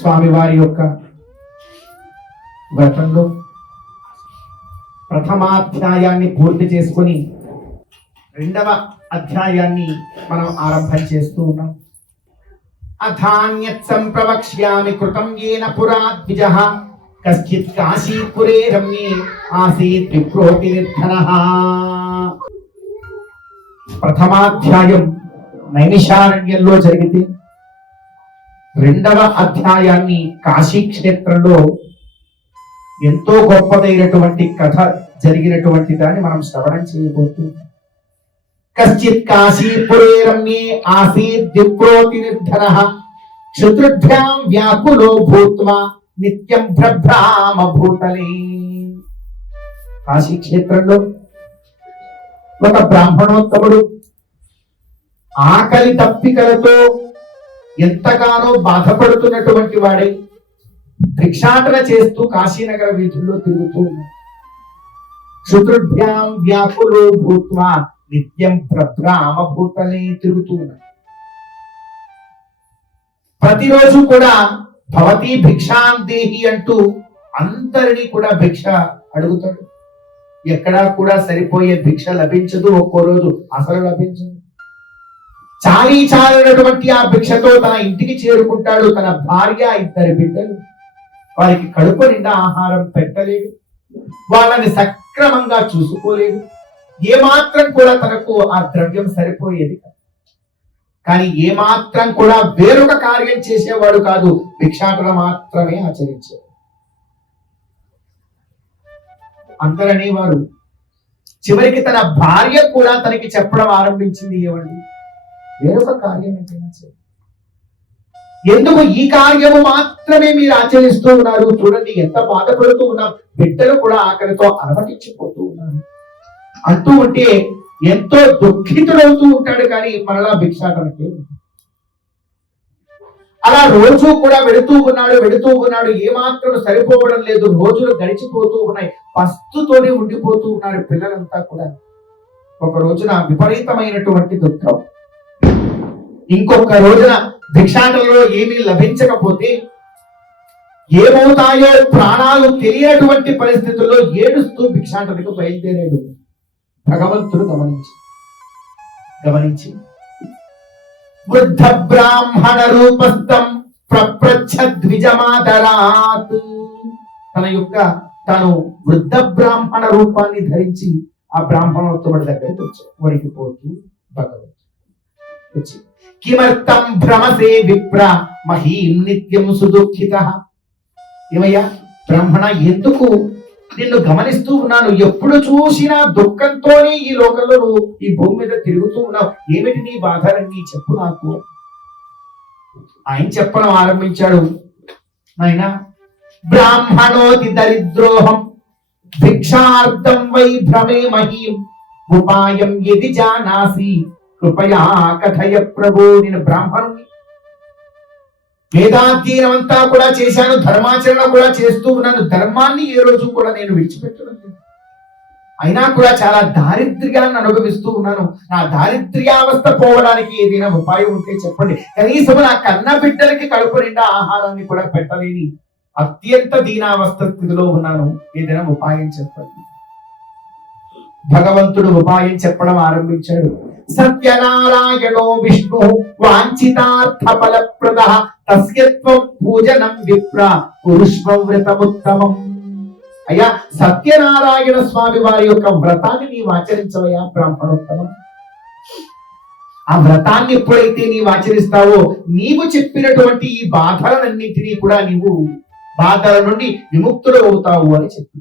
స్వామివారి యొక్క వ్రతంలో ప్రథమాధ్యాయాన్ని పూర్తి చేసుకొని రెండవ అధ్యాయాన్ని మనం ఆరంభం చేస్తూ ఉన్నాం. అథాన్యత్ సంప్రవక్ష్యామి కృతం ఏన పురా ద్విజ కశ్చిత్ కాశీపురే రమ్యే ఆసీత్ విప్రోతి నిర్ధన ప్రథమాధ్యాయం నైమిషారణ్యంలో జరిగితే రెండవ అధ్యాయాన్ని కాశీ క్షేత్రంలో ఎంతో గొప్పదైనటువంటి కథ జరిగినటువంటి దాన్ని మనం శ్రవణం చేయబోతున్నాం కశ్చిత్ కాశీపురే రమ్యే ఆసీత్ దిప్రోతి నిర్ధన శత్రుభ్యాం వ్యాకులో భూత్వా నిత్యం భ్రభ్రామ భూతలే కాశీ క్షేత్రంలో ఒక బ్రాహ్మణోత్తముడు ఆకలి తప్పికలతో ఎంతగానో బాధపడుతున్నటువంటి వాడై భిక్షాటన చేస్తూ కాశీనగర వీధుల్లో తిరుగుతూ ఉన్నాడు. శుతృభ్యాం వ్యాకులో భూత్వా నిత్యం ప్రభ్రామభూతలే తిరుగుతూ ఉన్నాడు. ప్రతిరోజు కూడా భవతి భిక్షాం దేహి అంటూ అందరినీ కూడా భిక్ష అడుగుతాడు. ఎక్కడా కూడా సరిపోయే భిక్ష లభించదు ఒక్కో రోజు అసలు లభించదు. చాలీ చాలినటువంటి ఆ భిక్షతో తన ఇంటికి చేరుకుంటాడు. తన భార్య ఇద్దరి బిడ్డలు. వారికి కడుపు నిండా ఆహారం పెట్టలేదు. వాళ్ళని సక్రమంగా చూసుకోలేదు. ఏమాత్రం కూడా తనకు ఆ ద్రవ్యం సరిపోయేది కానీ ఏమాత్రం కూడా వేరొక కార్యం చేసేవాడు కాదు. భిక్షాటన మాత్రమే ఆచరించేవాడు. అందరనేవారు చివరికి తన భార్య కూడా తనకి చెప్పడం ఆరంభించింది ఏమండి? వేరొక కార్యం ఏదైనా చేయండి. ఎందుకు ఈ కార్యము మాత్రమే మీరు ఆచరిస్తూ ఉన్నారు? చూడండి ఎంత బాధపడుతూ ఉన్నాం. బిడ్డలు కూడా ఆకలితో అలవటించిపోతూ ఉన్నారు. అంటూ ఉంటే ఎంతో దుఃఖితుడవుతూ ఉంటాడు కానీ మరలా భిక్షాటనకే అలా రోజు కూడా వెళుతూ ఉన్నాడు వెళుతూ ఉన్నాడు. ఏమాత్రం సరిపోవడం లేదు. రోజులు గడిచిపోతూ ఉన్నాయి. పస్తుతోనే ఉండిపోతూ ఉన్నారు పిల్లలంతా కూడా. ఒక రోజున విపరీతమైనటువంటి దుఃఖం. ఇంకొక రోజున భిక్షాటనలో ఏమీ లభించకపోతే ఏమవుతాయో ప్రాణాలు తెలియనటువంటి పరిస్థితుల్లో ఏడుస్తూ భిక్షాటనకు బయలుదేరాడు. భగవంతుడు గమనించి గమనించి వృద్ధ బ్రాహ్మణ రూపస్థం ప్రప్రచ్ఛ ద్విజమాదరాత్. తన యొక్క తను వృద్ధ బ్రాహ్మణ రూపాన్ని ధరించి ఆ బ్రాహ్మణోత్తముడి దగ్గరికి వచ్చాడు వణికిపోతూ భగవంతుడు వచ్చి కిమర్థం భ్రమసే విప్ర మహీం నిత్యం సుదుఃఖిత ఏమయ్యా? బ్రహ్మణ ఎందుకు నిన్ను గమనిస్తూ ఉన్నాను? ఎప్పుడు చూసినా దుఃఖంతోనే ఈ లోకంలో నువ్వు ఈ భూమి మీద తిరుగుతూ ఉన్నావు. ఏమిటి నీ బాధలన్నీ చెప్పు నాకు. ఆయన చెప్పడం ఆరంభించాడు. నాయన బ్రాహ్మణోతి దరిద్రోహం భిక్షార్థం వై భ్రమే మహీం ఉపాయం ఎది జానాసి కృపయా కథయ ప్రభు నేను బ్రాహ్మణుని వేదాధ్యయనం అంతా కూడా చేశాను ధర్మాచరణ కూడా చేస్తూ ఉన్నాను. ధర్మాన్ని ఏ రోజు కూడా నేను విడిచిపెట్టడం లేదు అయినా కూడా చాలా దారిద్ర్యాన్ని అనుభవిస్తూ ఉన్నాను. నా దారిద్ర్యావస్థ పోవడానికి ఏదైనా ఉపాయం ఉంటే చెప్పండి. కనీసం నా కన్న బిడ్డలకి కడుపు నిండా ఆహారాన్ని కూడా పెట్టలేని అత్యంత దీనావస్థ స్థితిలో ఉన్నాను. ఏదైనా ఉపాయం చెప్పండి. భగవంతుడు ఉపాయం చెప్పడం ఆరంభించాడు. సత్యనారాయణో విష్ణు వాంఛితార్థ ఫలప్రద తస్యత్వం పూజనం విప్ర పురుష్వ్రతముత్తమం అయ్యా సత్యనారాయణ స్వామి వారి యొక్క వ్రతాన్ని నీవు ఆచరించవయ్యా బ్రాహ్మణోత్తమం. ఆ వ్రతాన్ని ఎప్పుడైతే నీవు ఆచరిస్తావో నీవు చెప్పినటువంటి ఈ బాధలన్నింటినీ కూడా నీవు బాధల నుండి విముక్తుడు అవుతావు అని చెప్పి.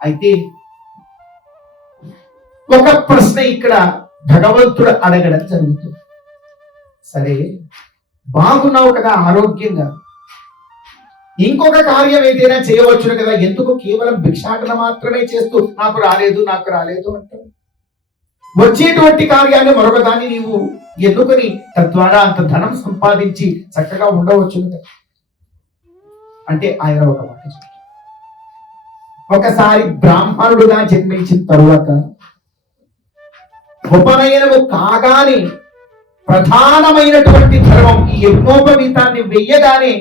అయితే ఒక ప్రశ్న ఇక్కడ భగవంతుడు అడగడం జరుగుతుంది. సరే బాగున్నావు కదా ఆరోగ్యంగా. ఇంకొక కార్యం ఏదైనా చేయవచ్చును కదా ఎందుకు కేవలం భిక్షాటన మాత్రమే చేస్తూ నాకు రాలేదు నాకు రాలేదు అంటావు? వచ్చేటువంటి కార్యాన్ని మరొక దాన్ని నీవు ఎన్నుకొని తద్వారా అంత ధనం సంపాదించి చక్కగా ఉండవచ్చును కదా. అంటే ఆయన ఒక మాట చెప్పారు. ఒకసారి బ్రాహ్మణుడుగా జన్మించిన తరువాత ఉపనయనము కాగానే ప్రధానమైనటువంటి ధర్మం ఈ యజ్ఞోపవీతాన్ని వెయ్యగానే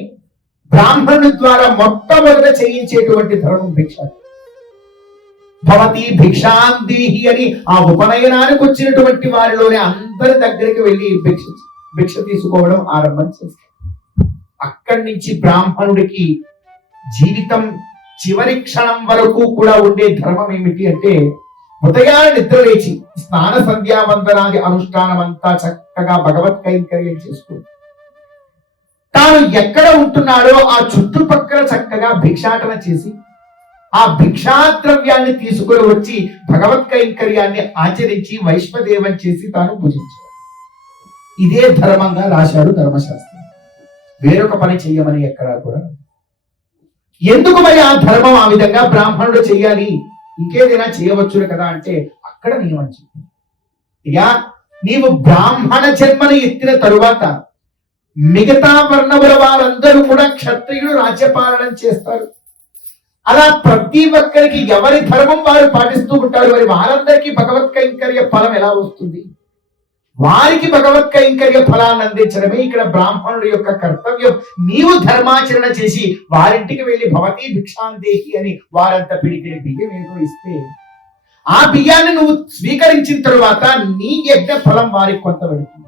బ్రాహ్మణుడి ద్వారా మొట్టమొదట చేయించేటువంటి ధర్మం భిక్ష. భవతి భిక్షాందేహి అని ఆ ఉపనయనానికి వచ్చినటువంటి వారిలోనే అందరి దగ్గరికి వెళ్ళి భిక్ష భిక్ష తీసుకోవడం ఆరంభం చేస్తారు అక్కడి నుంచి బ్రాహ్మణుడికి జీవితం చివరి క్షణం వరకు కూడా ఉండే ధర్మం ఏమిటి అంటే ఉదయాన్ని నిద్ర లేచి స్నాన సంధ్యావందనాది అనుష్ఠానం అంతా చక్కగా భగవత్ కైంకర్యం చేసుకుంది. తాను ఎక్కడ ఉంటున్నాడో ఆ చుట్టుపక్కల చక్కగా భిక్షాటన చేసి ఆ భిక్షాద్రవ్యాన్ని తీసుకుని వచ్చి భగవత్ కైంకర్యాన్ని ఆచరించి వైష్ణదేవం చేసి తాను పూజించాడు. ఇదే ధర్మంగా రాశాడు ధర్మశాస్త్రం. వేరొక పని చెయ్యమని ఎక్కడా కూడా ఎందుకు మరి ఆ ధర్మం ఆ విధంగా బ్రాహ్మణుడు చెయ్యాలి? ఇంకేదైనా చేయవచ్చు కదా అంటే అక్కడ నియమం చెప్పి. ఇక నీవు బ్రాహ్మణ జన్మను ఎత్తిన తరువాత మిగతా వర్ణముల వారందరూ కూడా క్షత్రియుడు రాజ్యపాలనం చేస్తారు. అలా ప్రతి ఒక్కరికి ఎవరి ధర్మం వారు పాటిస్తూ ఉంటారు? మరి వారందరికీ భగవత్ కైంకర్య ఫలం ఎలా వస్తుంది? వారికి భగవత్ కైంకర్య ఫలాన్ని అందించడమే ఇక్కడ బ్రాహ్మణుడి యొక్క కర్తవ్యం. నీవు ధర్మాచరణ చేసి వారింటికి వెళ్ళి భవతి భిక్షాందేహి అని వారంత పిడికిడి బియ్యం ఏదో ఇస్తే ఆ బియ్యాన్ని నువ్వు స్వీకరించిన తరువాత నీ యజ్ఞ ఫలం వారికి కొంత వెళుతుంది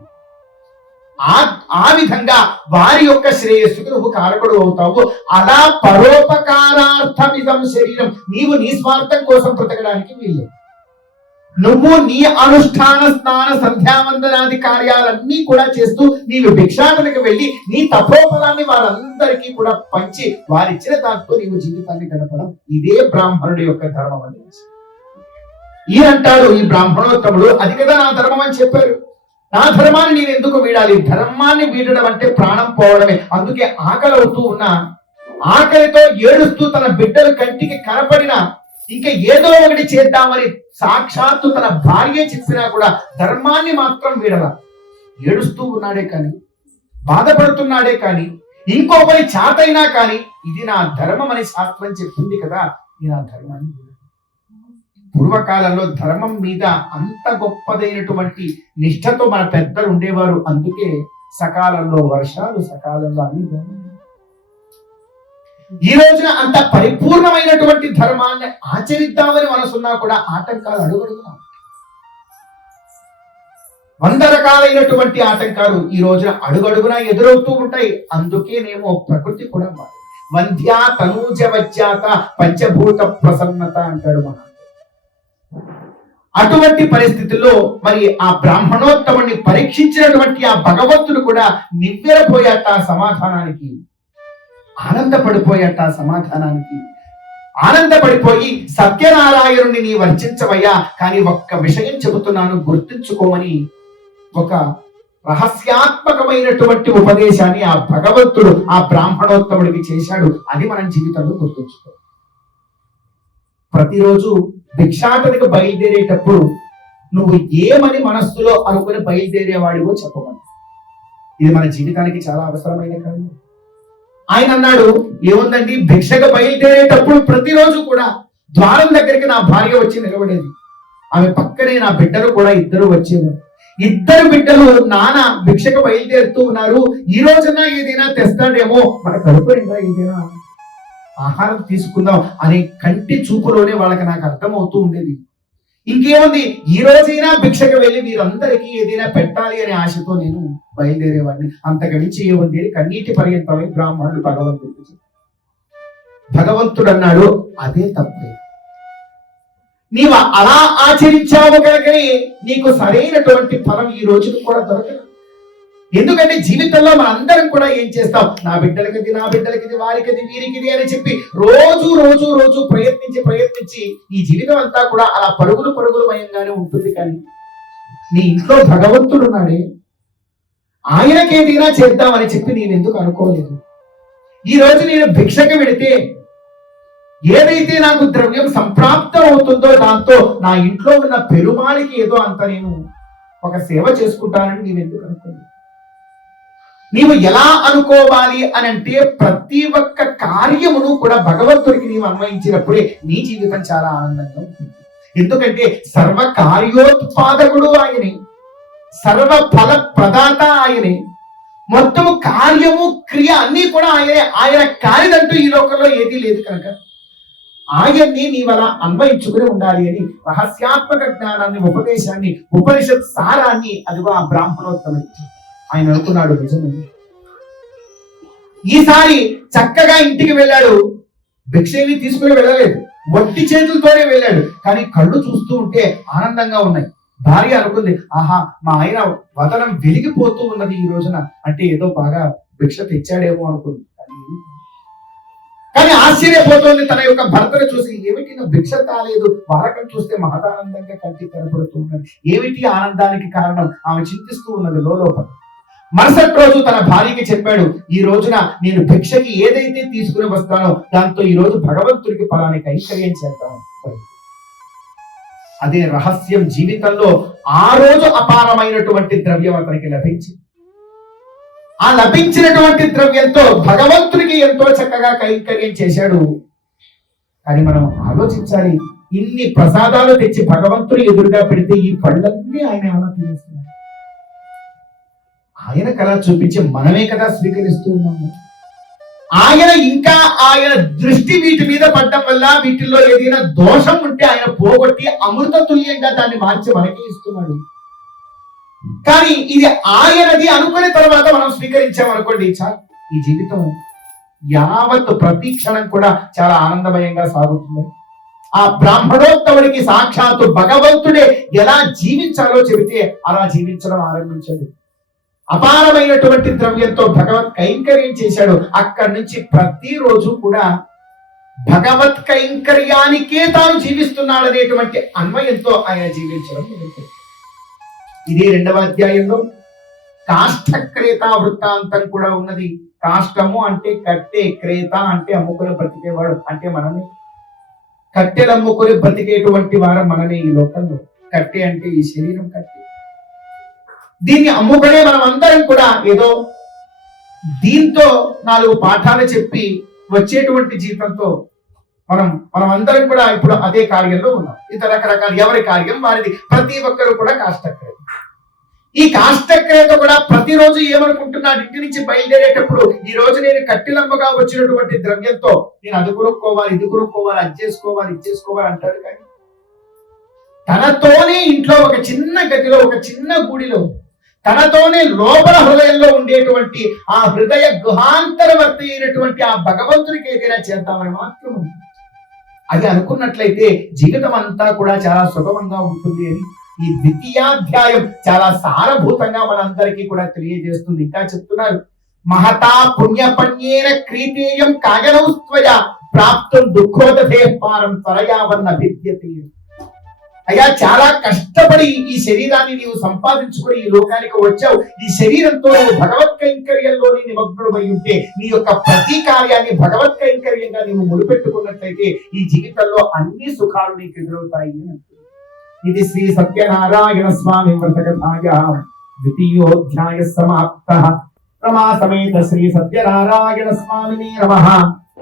ఆ ఆ విధంగా వారి యొక్క శ్రేయస్సుకు నువ్వు కారకుడు అవుతావు. అలా పరోపకారార్థమిదం శరీరం. నీవు నీ స్వార్థం కోసం బ్రతకడానికి వీల్లేదు. నువ్వు నీ అనుష్ఠాన స్నాన సంధ్యావందనాది కార్యాలన్నీ కూడా చేస్తూ నీవు భిక్షాటనకు వెళ్ళి నీ తపోఫలాన్ని వారందరికీ కూడా పంచి వారిచ్చిన దాంతో నీవు జీవితాన్ని గడపడం ఇదే బ్రాహ్మణుడి యొక్క ధర్మం అని ఈయనంటాడు ఈ బ్రాహ్మణోత్తముడు అది కదా నా ధర్మం అని చెప్పారు. నా ధర్మాన్ని నేను ఎందుకు వీడాలి? ధర్మాన్ని వీడడం అంటే ప్రాణం పోవడమే. అందుకే ఆకలి అవుతూ ఉన్న ఆకలితో ఏడుస్తూ తన బిడ్డల కంటికి కనపడిన ఇంకా ఏదో ఒకటి చేద్దామని సాక్షాత్తు తన భార్య చెప్పినా కూడా ధర్మాన్ని మాత్రం వీడల. ఏడుస్తూ ఉన్నాడే కానీ బాధపడుతున్నాడే కానీ ఇంకో పని చాతైనా కానీ ఇది నా ధర్మం అని శాస్త్రం చెప్పింది కదా నేను నా ధర్మాన్ని పూర్వకాలంలో ధర్మం మీద అంత గొప్పదైనటువంటి నిష్ఠతో మన పెద్దలు ఉండేవారు. అందుకే సకాలంలో వర్షాలు సకాలంలో అన్ని ఈ రోజున అంత పరిపూర్ణమైనటువంటి ధర్మాన్ని ఆచరిద్దామని మనసున్నా కూడా ఆటంకాలు అడుగడుగుతాం. వంద రకాలైనటువంటి ఆటంకాలు ఈ రోజున అడుగడుగున ఎదురవుతూ ఉంటాయి. అందుకేనేమో ప్రకృతి కూడా మారి. వంధ్యా తనూజ వజ్జాత పంచభూత ప్రసన్నత అంటాడు మన అటువంటి పరిస్థితుల్లో మరి ఆ బ్రాహ్మణోత్తముని పరీక్షించినటువంటి ఆ భగవంతుడు కూడా నివ్వెరపోయాట సమాధానానికి. ఆనందపడిపోయట సమాధానానికి. ఆనందపడిపోయి సత్యనారాయణుని నీ వర్చించవయ్యా కానీ ఒక్క విషయం చెబుతున్నాను గుర్తుంచుకోమని ఒక రహస్యాత్మకమైనటువంటి ఉపదేశాన్ని ఆ భగవంతుడు ఆ బ్రాహ్మణోత్తముడికి చేశాడు. అది మనం జీవితంలో గుర్తుంచుకో. ప్రతిరోజు భిక్షాటనకు బయలుదేరేటప్పుడు నువ్వు ఏమని మనస్సులో అనుకుని బయలుదేరేవాడివో చెప్పమని. ఇది మన జీవితానికి చాలా అవసరమైన కార్యం. ఆయన అన్నాడు ఏముందండి? భిక్షకు బయలుదేరేటప్పుడు ప్రతిరోజు కూడా ద్వారం దగ్గరికి నా భార్య వచ్చి నిలబడేది. ఆమె పక్కనే నా బిడ్డలు కూడా ఇద్దరు వచ్చేవారు. ఇద్దరు బిడ్డలు నాన్న భిక్షకు బయలుదేరుతూ ఉన్నారు. ఈ రోజున ఏదైనా తెస్తాడేమో? మన కడుపు నిండా ఏదైనా ఆహారం తీసుకుందాం అనే కంటి చూపులోనే వాళ్ళకి నాకు అర్థమవుతూ ఉండేది. ఇంకేముంది? ఈ రోజైనా భిక్షకు వెళ్ళి మీరందరికీ ఏదైనా పెట్టాలి అనే ఆశతో నేను బయలుదేరేవాడిని. అంతకమించి ఏముంది కన్నీటి పర్యంతమై బ్రాహ్మణుడు భగవంతుడు భగవంతుడు అన్నాడు అదే తప్పే. నీవు అలా ఆచరించావు కనుకనే నీకు సరైనటువంటి ఫలం ఈ రోజుకు కూడా దొరకదు. ఎందుకంటే జీవితంలో మన అందరం కూడా ఏం చేస్తాం? నా బిడ్డలకిది నా బిడ్డలకిది వారికిది వీరికిది అని చెప్పి రోజు రోజు రోజు ప్రయత్నించి ప్రయత్నించి ఈ జీవితం అంతా కూడా అలా పరుగులు పరుగులు మయంగానే ఉంటుంది కానీ నీ ఇంట్లో భగవంతుడు ఉన్నాడే? ఆయనకేదైనా చేద్దామని చెప్పి నేను ఎందుకు అనుకోలేదు? ఈ రోజు నేను భిక్షకు వెడితే ఏదైతే నాకు ద్రవ్యం సంప్రాప్తం అవుతుందో దాంతో నా ఇంట్లో ఉన్న పెరుమాళికి ఏదో అంత నేను ఒక సేవ చేసుకుంటానని నేను ఎందుకు అనుకోలేదు? నీవు ఎలా అనుకోవాలి అని అంటే ప్రతి ఒక్క కార్యమును కూడా భగవంతుడికి నీవు అన్వయించినప్పుడే నీ జీవితం చాలా ఆనందంగా ఉంటుంది. ఎందుకంటే సర్వ కార్యోత్పాదకుడు ఆయనే సర్వ ఫల ప్రదాత ఆయనే మొత్తము కార్యము క్రియ అన్ని కూడా ఆయనే ఆయన కానిదంటూ ఈ లోకంలో ఏదీ లేదు కనుక. ఆయన్ని నీవల అన్వయించుకుని ఉండాలి అని రహస్యాత్మక జ్ఞానాన్ని ఉపదేశాన్ని ఉపనిషత్ సారాన్ని అదిగో ఆ బ్రాహ్మణోత్తముడు ఆయన అనుకున్నాడు నిజమే. ఈసారి చక్కగా ఇంటికి వెళ్ళాడు. భిక్షని తీసుకుని వెళ్ళలేదు. వట్టి చేతులతోనే వెళ్ళాడు. కానీ కళ్ళు చూస్తూ ఉంటే ఆనందంగా ఉన్నాయి. భార్య అనుకుంది ఆహా మా ఆయన వదనం వెలిగిపోతూ ఉన్నది ఈ రోజున. అంటే ఏదో బాగా భిక్ష తెచ్చాడేమో అనుకుంది. కానీ కానీ ఆశ్చర్యపోతోంది తన యొక్క భర్తను చూసి. ఏమిటి నా భిక్ష తాలేదు వారకం చూస్తే మహదానందంగా కంటి కనపడుతూ ఉన్నది. ఏమిటి ఆనందానికి కారణం? ఆమె చింతిస్తూ ఉన్నది లోపల మరుసటి రోజు తన భార్యకి చెప్పాడు ఈ రోజున నేను భిక్షకి ఏదైతే తీసుకుని వస్తానో దాంతో ఈ రోజు భగవంతుడికి ఫలానికి ఐశ్వర్యం చేద్దాం అదే రహస్యం జీవితంలో ఆ రోజు అపారమైనటువంటి ద్రవ్యం అతనికి లభించింది. ఆ లభించినటువంటి ద్రవ్యంతో భగవంతుడికి ఎంతో చక్కగా కైంకర్యం చేశాడు. కానీ మనం ఆలోచించాలి ఇన్ని ప్రసాదాలు తెచ్చి భగవంతుడు ఎదురుగా పెడితే ఈ పళ్ళన్నీ ఆయన ఆనందిస్తున్నారు ఆయన కళ చూపించి మనమే కదా స్వీకరిస్తూ ఉన్నాము. ఆయన ఇంకా ఆయన దృష్టి వీటి మీద పడటం వల్ల వీటిల్లో ఏదైనా దోషం ఉంటే ఆయన పోగొట్టి అమృత తుల్యంగా దాన్ని మార్చి మనకి ఇస్తున్నాడు. కానీ ఇది ఆయనది అనుకునే తర్వాత మనం స్వీకరించామనుకోండి చాలు. ఈ జీవితం యావత్ ప్రతి క్షణం కూడా చాలా ఆనందమయంగా సాగుతుంది. ఆ బ్రాహ్మణోత్తముడికి సాక్షాత్తు భగవంతుడే ఎలా జీవించాలో చెబితే అలా జీవించడం ఆరంభించండి. అపారమైనటువంటి ద్రవ్యంతో భగవత్ కైంకర్యం చేశాడు. అక్కడి నుంచి ప్రతిరోజు కూడా భగవత్ కైంకర్యానికే తాను జీవిస్తున్నాడు అనేటువంటి అన్వయంతో ఆయన జీవించడం మొదలుపెట్టాడు. ఇది రెండవ అధ్యాయంలో కాష్ట క్రేత వృత్తాంతం కూడా ఉన్నది. కాష్టము అంటే కట్టె క్రేత అంటే అమ్ముకుని బ్రతికేవాడు అంటే మనమే. కట్టెలు అమ్ముకుని బ్రతికేటువంటి వారం మనమే ఈ లోకంలో. కట్టె అంటే ఈ శరీరం కట్టే. దీన్ని అమ్ముకునే మనం అందరం కూడా ఏదో దీంతో నాలుగు పాఠాలు చెప్పి వచ్చేటువంటి జీవితంతో మనం మనం అందరం కూడా ఇప్పుడు అదే కార్యంలో ఉన్నాం. ఇతర రకరకాల ఎవరి కార్యం వారిది. ప్రతి ఒక్కరు కూడా కాష్టక్రియ ఈ కాష్టక్రియత కూడా ప్రతిరోజు ఏమనుకుంటున్నాడు? ఇంటి నుంచి బయలుదేరేటప్పుడు ఈ రోజు నేను కట్టిలంబగా వచ్చినటువంటి ద్రవ్యంతో నేను అది కొనుక్కోవాలి ఇది కొనుక్కోవాలి అది చేసుకోవాలి ఇది చేసుకోవాలి అంటాడు కానీ తనతోనే ఇంట్లో ఒక చిన్న గదిలో ఒక చిన్న గుడిలో తనతోనే లోపల హృదయంలో ఉండేటువంటి ఆ హృదయ గుహాంతరవర్తి అయినటువంటి ఆ భగవంతుడికి ఏదైనా చేద్దామని మాత్రం అది అనుకున్నట్లయితే జీవితం అంతా కూడా చాలా సుగమంగా ఉంటుంది అని ఈ ద్వితీయాధ్యాయం చాలా సారభూతంగా మనందరికీ కూడా తెలియజేస్తుంది. ఇంకా చెప్తున్నారు మహతా పుణ్యపణ్యేన క్రీతేయం కాగనౌస్త్వయ ప్రాప్తం దుఃఖోదధే పారం త్వరయావన్న భిద్యతే అయ్యా చాలా కష్టపడి ఈ శరీరాన్ని నీవు సంపాదించుకొని ఈ లోకానికి వచ్చావు. ఈ శరీరంతో నువ్వు భగవత్ కైంకర్యంలోని నిమగ్నుడమై ఉంటే నీ యొక్క ప్రతి కార్యాన్ని భగవత్ కైంకర్యంగా నీవు ముడిపెట్టుకున్నట్లయితే ఈ జీవితంలో అన్ని సుఖాలు నీకు ఎదురవుతాయి ఇది శ్రీ సత్యనారాయణ స్వామి వ్రతకథాయ ద్వితీయోధ్యాయ సమాప్త. రమా సమేత శ్రీ సత్యనారాయణ స్వామిని నమః.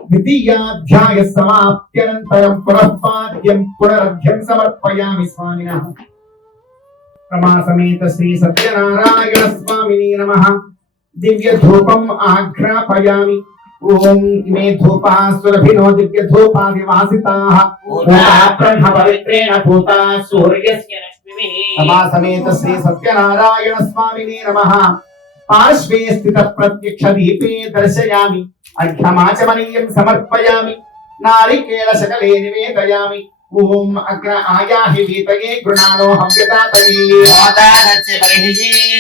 ద్వితీయాధ్యాయ సమాప్త్యనంతరం పునః పాద్యం పునరధ్యం సమర్పయామి స్వామినః రమా సమేత శ్రీ సత్యనారాయణ స్వామిని నమః దివ్య ధూపం ఆఘ్రాపయామి ఓం ఇమే ధూపా సురభినో దివ్య ధూపాది వాసితాః బ్రహ్మ పవిత్రేణ భూతా సూర్యస్య రమా సమేత శ్రీ సత్యనారాయణ స్వామిని నమః పార్శ్వే స్థిత ప్రత్యక్ష దీపే దర్శయామి అర్ఘ్యమాచమనీయం సమర్పయామి నారికేళ శకలే నివేదయామి ఓం అగ్ర ఆయాహి వీతయే గృణానో హవ్యతాతయే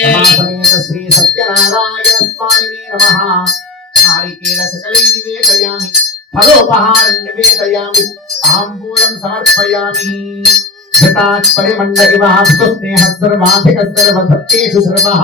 సమాసమేత శ్రీ సత్యనారాయణ స్వామిని నమః నారికేళ శకలే నివేదయామి ఫలోపహారం నివేదయామి తాంబూలం సమర్పయామి ఘటాత్ పరిమండలివాస్తు స్నేహ సర్వాధిక సర్వభక్తేషు సర్వః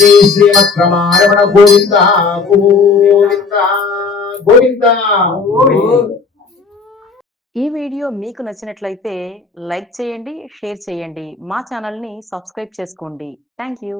శ్రీ దర్శయామి సర్వోపచారాన్ శ్రీమద్రమారమణ గోవింద గోవింద గోవింద. ఈ వీడియో మీకు నచ్చినట్లయితే లైక్ చేయండి షేర్ చేయండి. మా ఛానల్ని సబ్స్క్రైబ్ చేసుకోండి. Thank you.